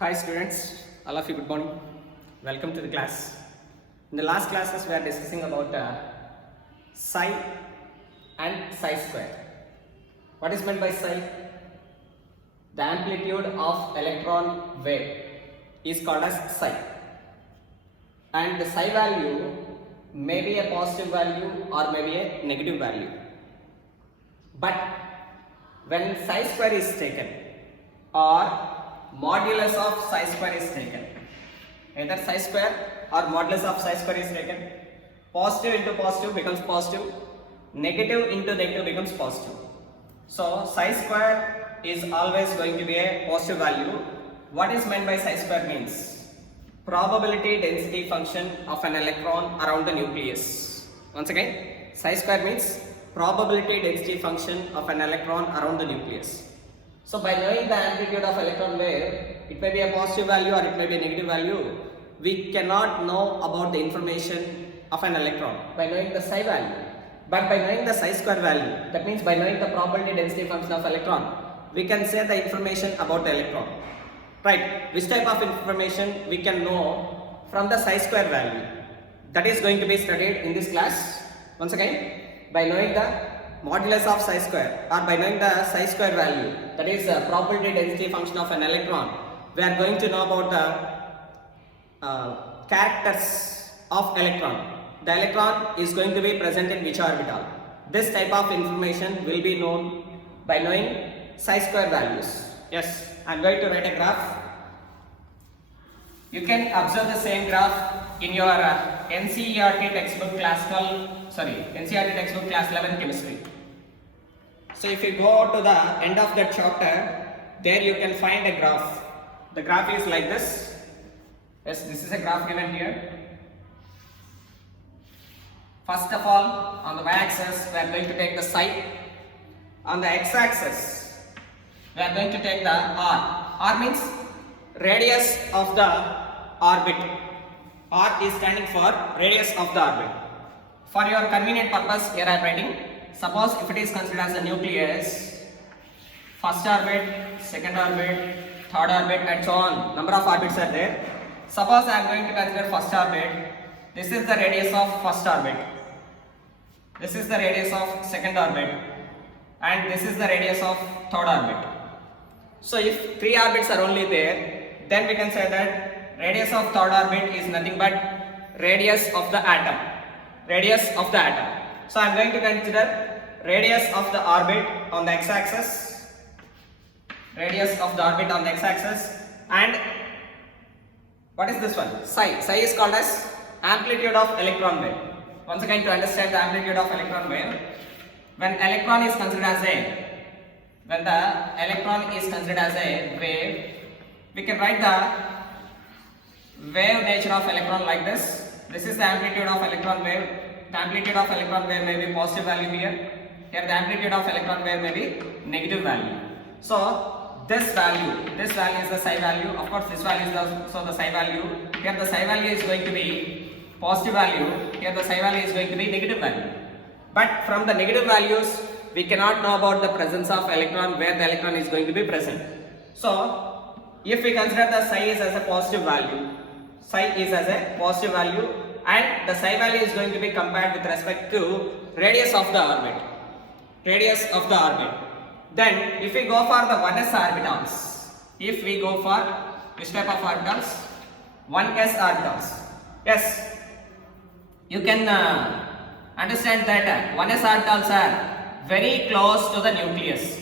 Hi students, all of you good morning. Welcome to the class. In the last classes we are discussing about psi and psi square. What is meant by psi? The amplitude of electron wave is called as psi. And the psi value may be a positive value or may be a negative value. But when psi square is taken or modulus of psi square is taken, either psi square or modulus of psi square is taken, positive into positive becomes positive, negative into negative becomes positive. So psi square is always going to be a positive value. What is meant by psi square means probability density function of an electron around the nucleus. Once again, psi square means probability density function of an electron around the nucleus. So by knowing the amplitude of electron wave, it may be a positive value or it may be a negative value. We cannot know about the information of an electron by knowing the psi value. But by knowing the psi square value, that means by knowing the probability density function of electron, we can say the information about the electron. Right? Which type of information we can know from the psi square value? That is going to be studied in this class. Once again, by knowing the modulus of psi square or by knowing the psi square value, that is the probability density function of an electron, we are going to know about the characters of electron. The electron is going to be present in which orbital. This type of information will be known by knowing psi square values. Yes, I am going to write a graph. You can observe the same graph in your NCERT textbook class 11 chemistry. So if you go to the end of that chapter, there you can find a graph. The graph is like this. Yes, this is a graph given here. First of all, on the y-axis, we are going to take the psi. On the x-axis, we are going to take the r. R means radius of the orbit. R is standing for radius of the orbit. For your convenient purpose, here I am writing. Suppose if it is considered as a nucleus, first orbit, second orbit, third orbit and so on, number of orbits are there. Suppose I am going to consider first orbit. This is the radius of first orbit. This is the radius of second orbit. And this is the radius of third orbit. So if three orbits are only there, then we can say that radius of third orbit is nothing but radius of the atom. Radius of the atom. So I am going to consider radius of the orbit on the x-axis, radius of the orbit on the x-axis, and what is this one? Psi. Psi is called as amplitude of electron wave. Once again, to understand the amplitude of electron wave, when the electron is considered as a wave, we can write the wave nature of electron like this. This is the amplitude of electron wave. The amplitude of electron wave may be positive value here. Here the amplitude of electron wave may be negative value. So this value is the psi value. Of course, this value is also the psi value. Here the psi value is going to be positive value. Here the psi value is going to be negative value. But from the negative values, we cannot know about the presence of electron, where the electron is going to be present. So if we consider the psi is as a positive value, and the psi value is going to be compared with respect to radius of the orbit. Then if we go for the 1s orbitals, which type of orbitals? 1s orbitals. Yes, you can understand that 1s orbitals are very close to the nucleus.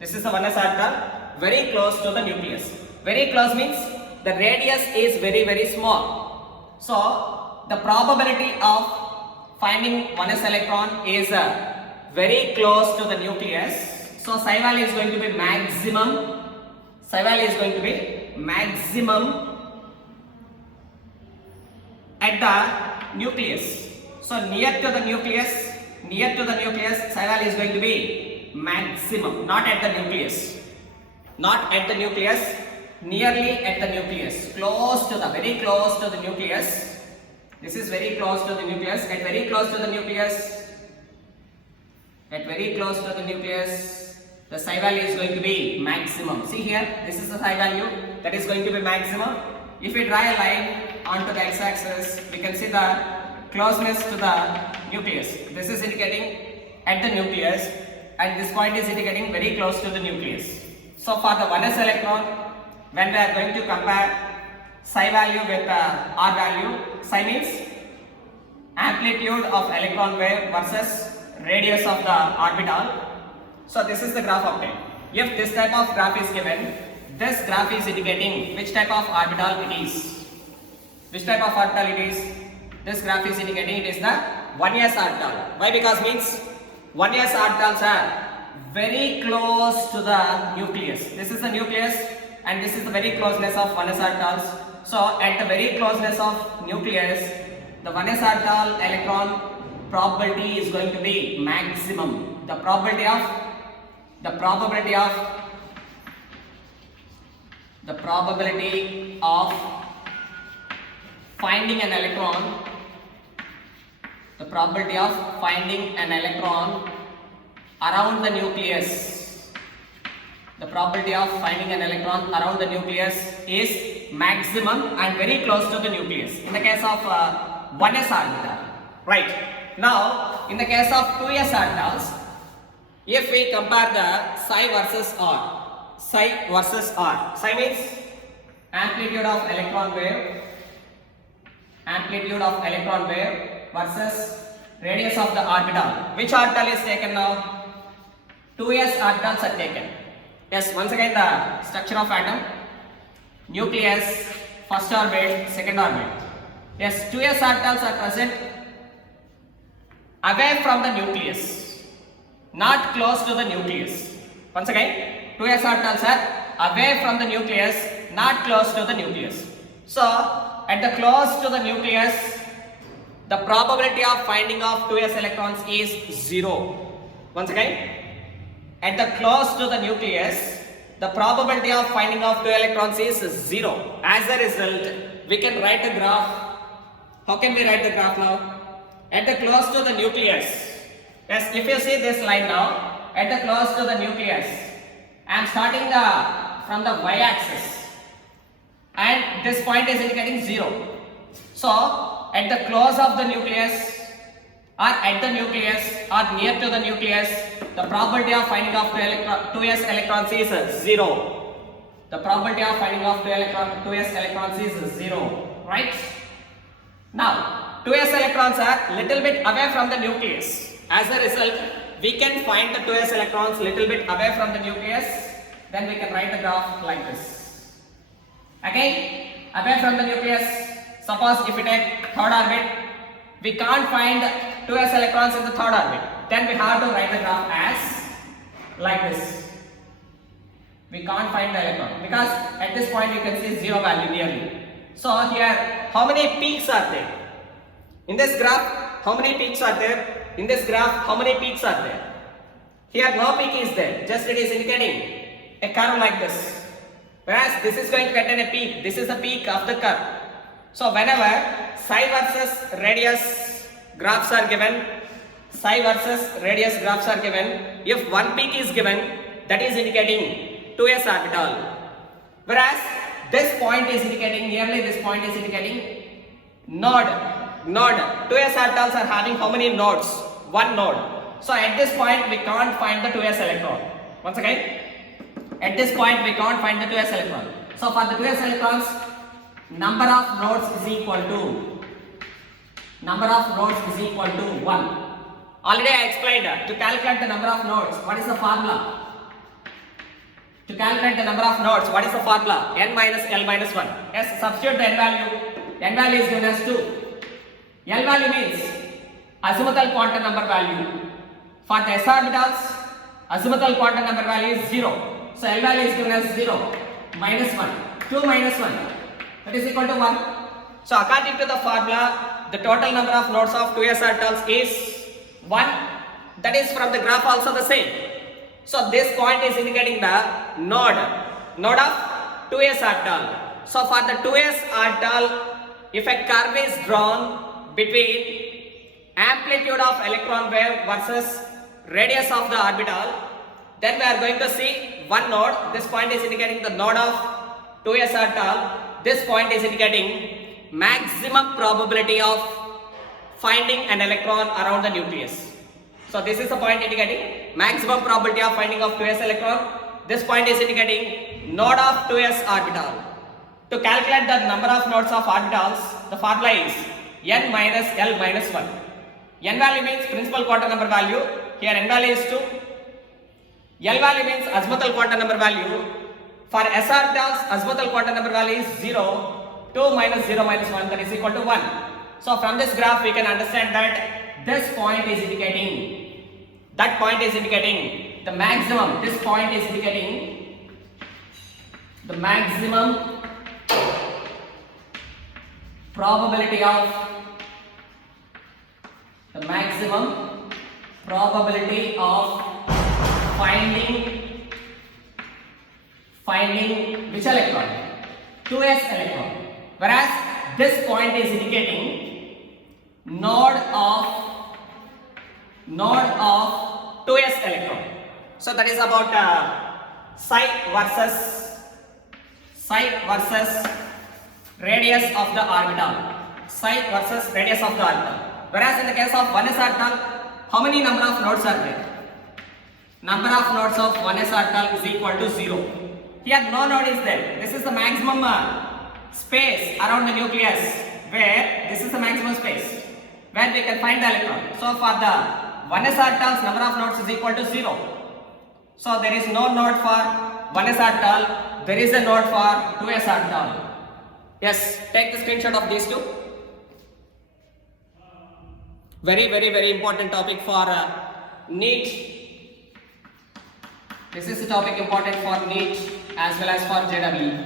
This is the 1s orbital, very close to the nucleus. Very close means the radius is very small. So the probability of finding 1s electron is very close to the nucleus. So psi value is going to be maximum. At the nucleus. So near to the nucleus, psi value is going to be maximum, not at the nucleus. Nearly at the nucleus, very close to the nucleus. This is very close to the nucleus. At very close to the nucleus, the psi value is going to be maximum. See here, this is the psi value that is going to be maximum. If we draw a line onto the x-axis, we can see the closeness to the nucleus. This is indicating at the nucleus, and this point is indicating very close to the nucleus. So for the 1s electron, when we are going to compare psi value with r value, psi means amplitude of electron wave versus radius of the orbital. So this is the graph obtained. If this type of graph is given, this graph is indicating which type of orbital it is. Which type of orbital it is? This graph is indicating it is the 1s orbital. Why? Because means 1s orbitals are very close to the nucleus. This is the nucleus and this is the very closeness of 1s orbitals. So at the very closeness of nucleus, the 1s orbital electron probability is going to be maximum. The probability of finding an electron, the probability of finding an electron around the nucleus, the probability of finding an electron around the nucleus is maximum and very close to the nucleus in the case of 1s orbital. Right. Now in the case of 2s orbitals, if we compare the psi versus r, psi means amplitude of electron wave versus radius of the orbital. Which orbital is taken now? 2s orbitals are taken. Yes, once again the structure of atom, nucleus, first orbit, second orbit. Yes, 2s orbitals are present away from the nucleus, not close to the nucleus. Once again, 2s orbitals are away from the nucleus, not close to the nucleus. So at the close to the nucleus, the probability of finding of 2s electrons is 0. Once again, at the close to the nucleus, the probability of finding of 2 electrons is 0. As a result, we can write the graph. How can we write the graph now? At the close to the nucleus, yes, if you see this line now, at the close to the nucleus, I am starting from the y-axis, and this point is indicating 0. So at the close of the nucleus, or at the nucleus, or near to the nucleus, the probability of finding of 2s electrons is 0. The probability of finding of 2s electrons is 0. Right? Now 2s electrons are little bit away from the nucleus. As a result, we can find the 2s electrons little bit away from the nucleus. Then we can write the graph like this. Okay, away from the nucleus. Suppose if we take third orbit, we can't find 2s electrons in the third orbit. Then we have to write the graph as like this. We can't find the electron because at this point you can see 0 value nearly. So here, how many peaks are there? In this graph, how many peaks are there? In this graph, how many peaks are there? Here no peak is there, just it is indicating a curve like this. Whereas this is going to contain a peak. This is the peak of the curve. So whenever psi versus radius graphs are given, if one peak is given, that is indicating 2s orbital. Whereas this point is indicating, nearly this point is indicating node. 2s orbitals are having how many nodes? One node. So at this point we can't find the 2s electron. Once again, at this point we can't find the 2s electron. So for the 2s electrons, number of nodes is equal to 1. Already I explained to calculate the number of nodes. What is the formula? To calculate the number of nodes, what is the formula? N minus L minus 1. Yes, substitute the N value. N value is given as 2. L value means azimuthal quantum number value. For the s orbitals, azimuthal quantum number value is 0. So L value is given as 0, minus 1. 2 minus 1, that is equal to 1. So according to the formula, the total number of nodes of 2s orbitals is 1. That is from the graph also the same. So this point is indicating the node of 2s orbital. So for the 2s orbital, if a curve is drawn between amplitude of electron wave versus radius of the orbital, Then we are going to see one node. This point is indicating the node of 2s orbital. This point is indicating maximum probability of finding an electron around the nucleus. So this is the point indicating maximum probability of finding of 2s electron. This point is indicating node of 2s orbital. To calculate the number of nodes of orbitals, the formula is n minus l minus 1. N value means principal quantum number value. Here n value is 2. L value means azimuthal quantum number value. For s orbitals, azimuthal quantum number value is 0. 2 minus 0 minus 1, that is equal to 1. So from this graph we can understand that this point is indicating, that point is indicating the maximum, this point is indicating the maximum probability of, finding which electron? 2s electron. Whereas this point is indicating node of 2s electron. So that is about psi versus radius of the orbital. Psi versus radius of the orbital. Whereas in the case of 1s orbital, how many number of nodes are there? Number of nodes of 1s orbital is equal to 0. Here no node is there. This is the maximum space around the nucleus, where this is the maximum space where we can find the electron. So for the 1s orbitals, number of nodes is equal to 0. So there is no node for 1s orbital, there is a node for 2s orbital. Yes, take the screenshot of these two. Very important topic for NEET. This is a topic important for NEET as well as for JEE.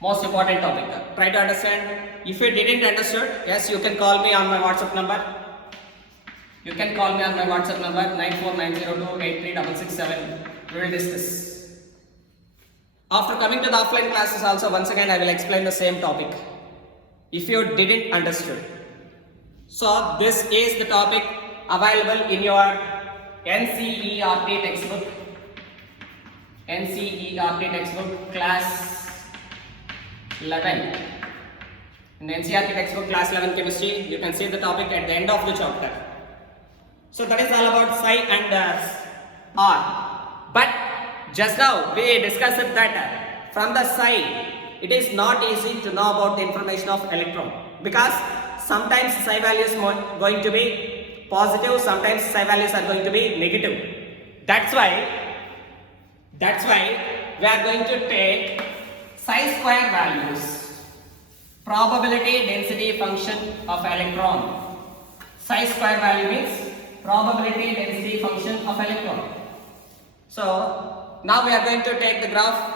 Most important topic. Try to understand. If you didn't understand, yes, you can call me on my WhatsApp number. You can call me on my WhatsApp number 94902836667. We will discuss. After coming to the offline classes also, once again I will explain the same topic if you didn't understood. So this is the topic available in your NCERT textbook. NCERT textbook class 11. In NCERT textbook class 11 chemistry, you can see the topic at the end of the chapter. So that is all about psi and R. But just now we discussed that from the psi, it is not easy to know about the information of electron, because sometimes psi values are going to be positive, sometimes psi values are going to be negative. That's why we are going to take psi square values, probability density function of electron. Psi square value means probability density function of electron. So now we are going to take the graph.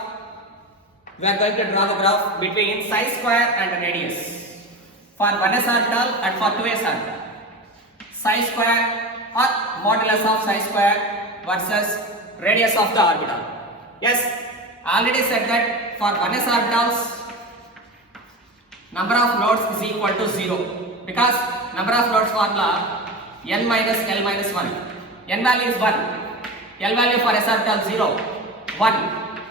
We are going to draw the graph between psi square and radius for 1s orbital and for 2s orbital. Psi square or modulus of psi square versus radius of the orbital. Yes, already said that for 1s orbitals, number of nodes is equal to 0, because number of nodes formula n minus l minus 1. N value is 1. L value for s orbital 0. 1.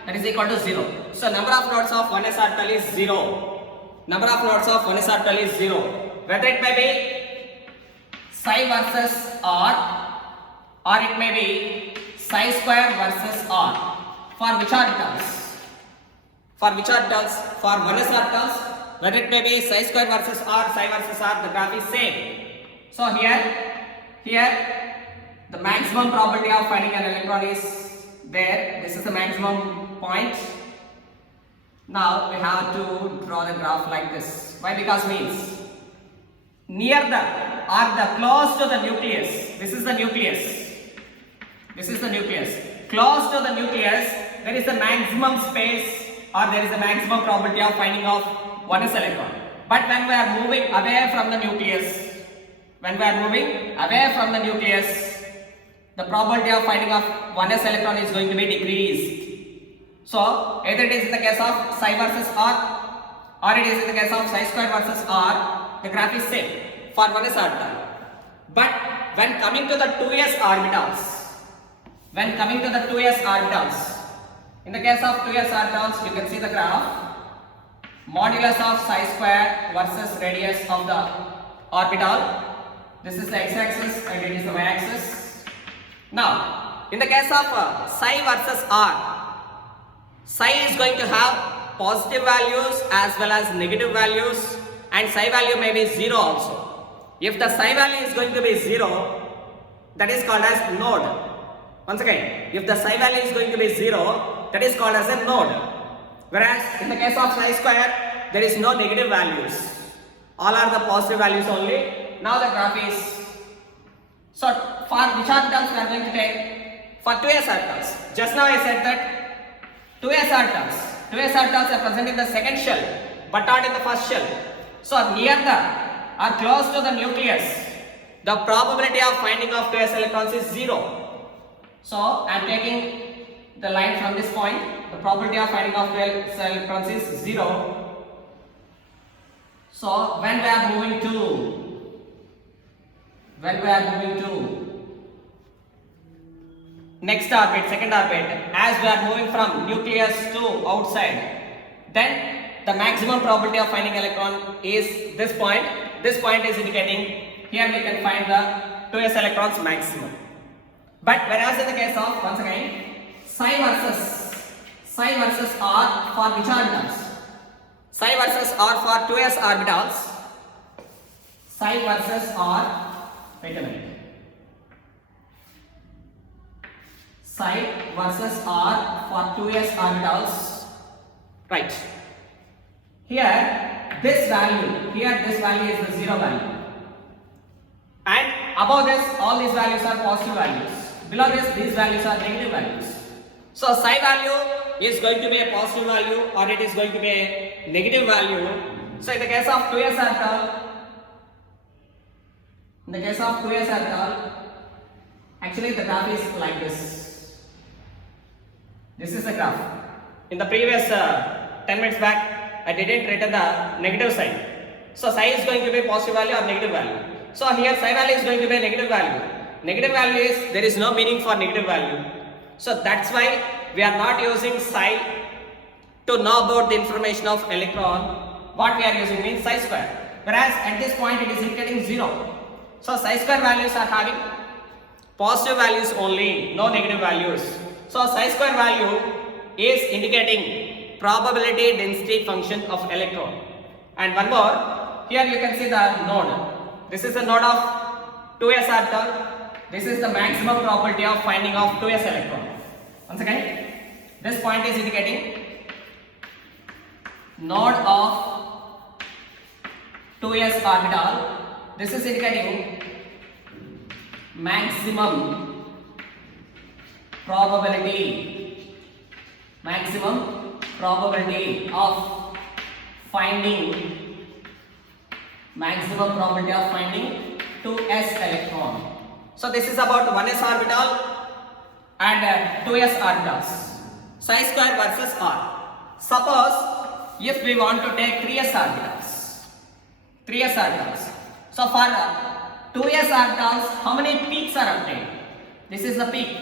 That is equal to 0. So number of nodes of 1s orbital is 0. Number of nodes of 1s orbital is 0. Whether it may be psi versus r, or it may be psi square versus r. For which orbitals? For which orbitals? For 1s orbitals, whether it may be psi square versus r, psi versus r, the graph is same. So here the maximum probability of finding an electron is there. This is the maximum point. Now we have to draw the graph like this. Why? Because means near the or the close to the nucleus. This is the nucleus. This is the nucleus. Close to the nucleus, there is a maximum space, or there is a maximum probability of finding of 1s electron. But when we are moving away from the nucleus, the probability of finding of 1s electron is going to be decreased. So either it is in the case of psi versus r, or it is in the case of psi square versus r, the graph is same for 1s orbital. But when coming to the 2s orbitals, when coming to the 2s orbitals. In the case of 2s orbitals, you can see the graph. Modulus of psi square versus radius of the orbital. This is the x-axis and it is the y-axis. Now, in the case of psi versus r, psi is going to have positive values as well as negative values, and psi value may be 0 also. If the psi value is going to be 0, that is called as node. Once again, if the psi value is going to be 0, that is called as a node. Whereas in the case of psi square, there is no negative values. All are the positive values only. Now the graph is. So for which orbitals we are going to take? For 2s orbitals. Just now I said that 2s orbitals are present in the second shell but not in the first shell. So near the or close to the nucleus, the probability of finding of 2s electrons is 0. So I am taking the line from this point. The probability of finding of 2s electrons is 0. So when we are moving to next orbit, second orbit, as we are moving from nucleus to outside, then the maximum probability of finding electron is this point. This point is indicating here we can find the 2s electrons maximum. But whereas in the case of, once again, psi versus r for which orbitals? Psi versus r for 2s orbitals. Psi versus r, wait a minute. Psi versus r for 2s orbitals. Right. Here this value is the 0 value. And above this, all these values are positive values. Below this, these values are negative values. So psi value is going to be a positive value or it is going to be a negative value. So in the case of 2s orbital, actually the graph is like this. This is the graph. In the previous 10 minutes back, I didn't write the negative sign. So psi is going to be positive value or negative value. So here psi value is going to be a negative value. Negative value is there is no meaning for negative value. So that's why we are not using psi to know about the information of electron. What we are using means psi square. Whereas at this point it is indicating 0. So psi square values are having positive values only, no negative values. So psi square value is indicating probability density function of electron. And one more, here you can see the node. This is the node of 2s orbital. This is the maximum probability of finding of 2s electron. Once again, this point is indicating node of 2s orbital. This is indicating maximum probability of finding 2s electron. So this is about 1s orbital and 2s orbitals. Psi square versus r. Suppose if we want to take 3s orbitals. So for 2s orbitals, how many peaks are obtained? This is the peak.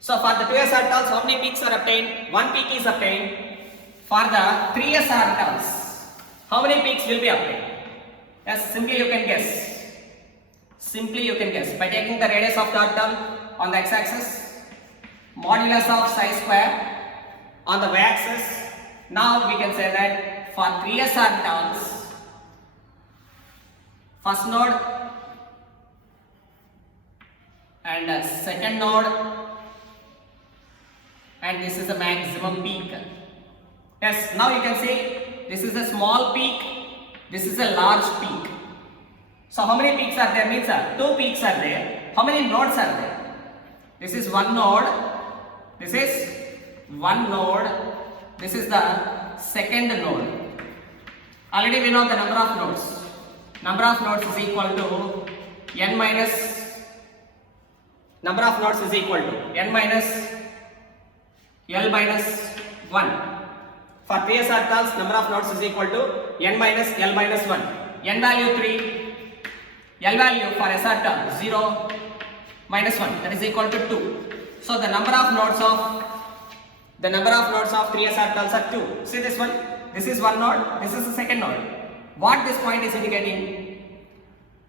So for the 2s orbitals, how many peaks are obtained? One peak is obtained. For the 3s orbitals, how many peaks will be obtained? Yes, simply you can guess. By taking the radius of the orbital on the x-axis, modulus of psi square on the y-axis. Now we can say that for 3s orbitals, first node and second node, and this is the maximum peak. Yes, now you can see this is a small peak, this is a large peak. So how many peaks are there? Means 2 peaks are there. How many nodes are there? This is one node. This is one node. This is the second node. Already we know the number of nodes. Number of nodes is equal to n minus. Number of nodes is equal to n minus L minus 1. For 3s orbitals, number of nodes is equal to n minus L minus 1. N value 3. L value for s orbital 0 minus 1, that is equal to 2. So the number of nodes of 3s orbitals are 2. See this one? This is one node, this is the second node. What this point is indicating?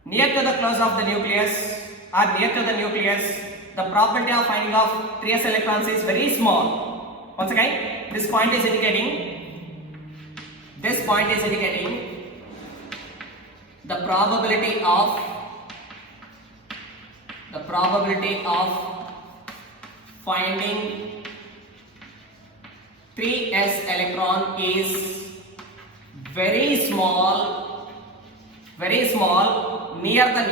Near to the close of the nucleus or near to the nucleus, the probability of finding of 3s electrons is very small. Once again, this point is indicating the probability of finding 3s electron is very small near the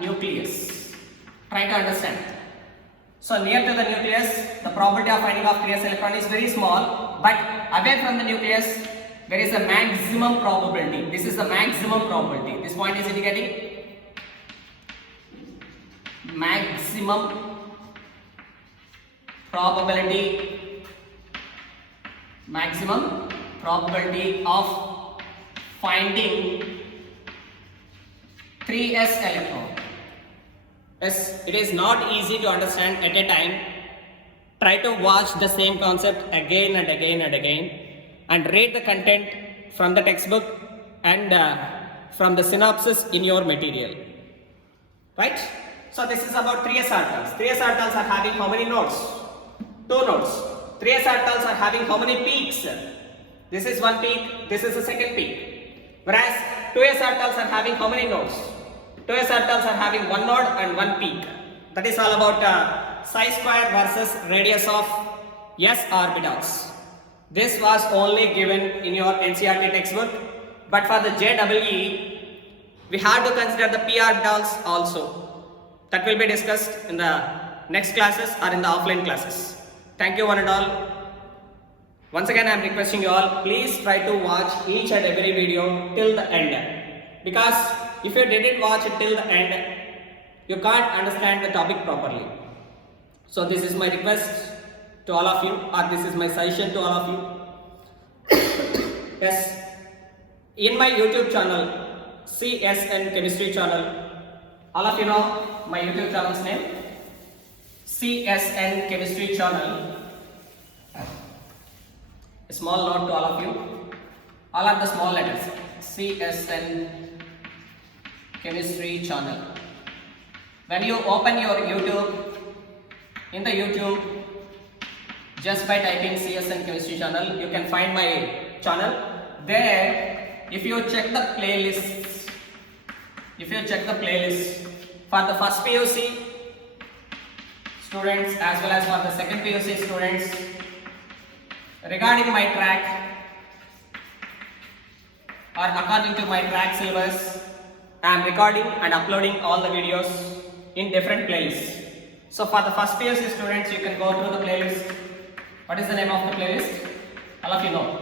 nucleus. Try to understand. So near to the nucleus, the probability of finding of 3s electron is very small, but away from the nucleus, there is a maximum probability. This is the maximum probability. This point is indicating maximum probability of finding 3s electron. Yes, it is not easy to understand at a time. Try to watch the same concept again and again and read the content from the textbook and from the synopsis in your material. Right? So this is about 3s orbitals. 3s orbitals are having how many nodes? 2 nodes. 3s orbitals are having how many peaks? This is one peak, this is the second peak. Whereas 2s orbitals are having how many nodes? 2s orbitals are having one node and one peak. That is all about psi square versus radius of s orbitals. This was only given in your NCERT textbook, but for the JEE, we have to consider the p orbitals also. That will be discussed in the next classes or in the offline classes. Thank you one and all. Once again, I am requesting you all, please try to watch each and every video till the end, because if you didn't watch it till the end, you can't understand the topic properly. So this is my request to all of you, or this is my suggestion to all of you. Yes, in my YouTube channel, CSN Chemistry channel, all of you know my YouTube channel's name, CSN Chemistry channel. A small note to all of you, all are the small letters, CSN Chemistry channel. When you open your YouTube, in the YouTube, just by typing CSN Chemistry channel, you can find my channel. There, if you check the playlist, for the first PUC students as well as for the second PUC students, regarding my track or according to my track syllabus, I am recording and uploading all the videos in different playlists. So for the first PUC students, you can go through the playlist. What is the name of the playlist? All of you know.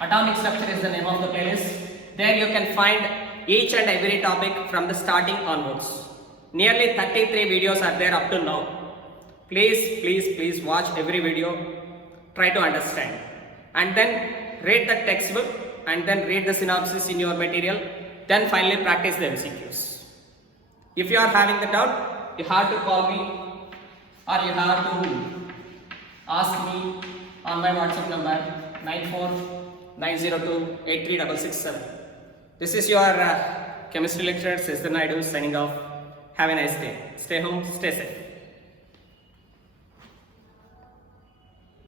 Atomic structure is the name of the playlist. There you can find each and every topic from the starting onwards. Nearly 33 videos are there up to now. Please watch every video. Try to understand. And then read the textbook and then read the synopsis in your material. Then finally practice the MCQs. If you are having the doubt, you have to call me or you have to ask me on my WhatsApp number 9490283667. This is your chemistry lecturer Siddhan Naidu signing off. Have a nice day. Stay home, stay safe.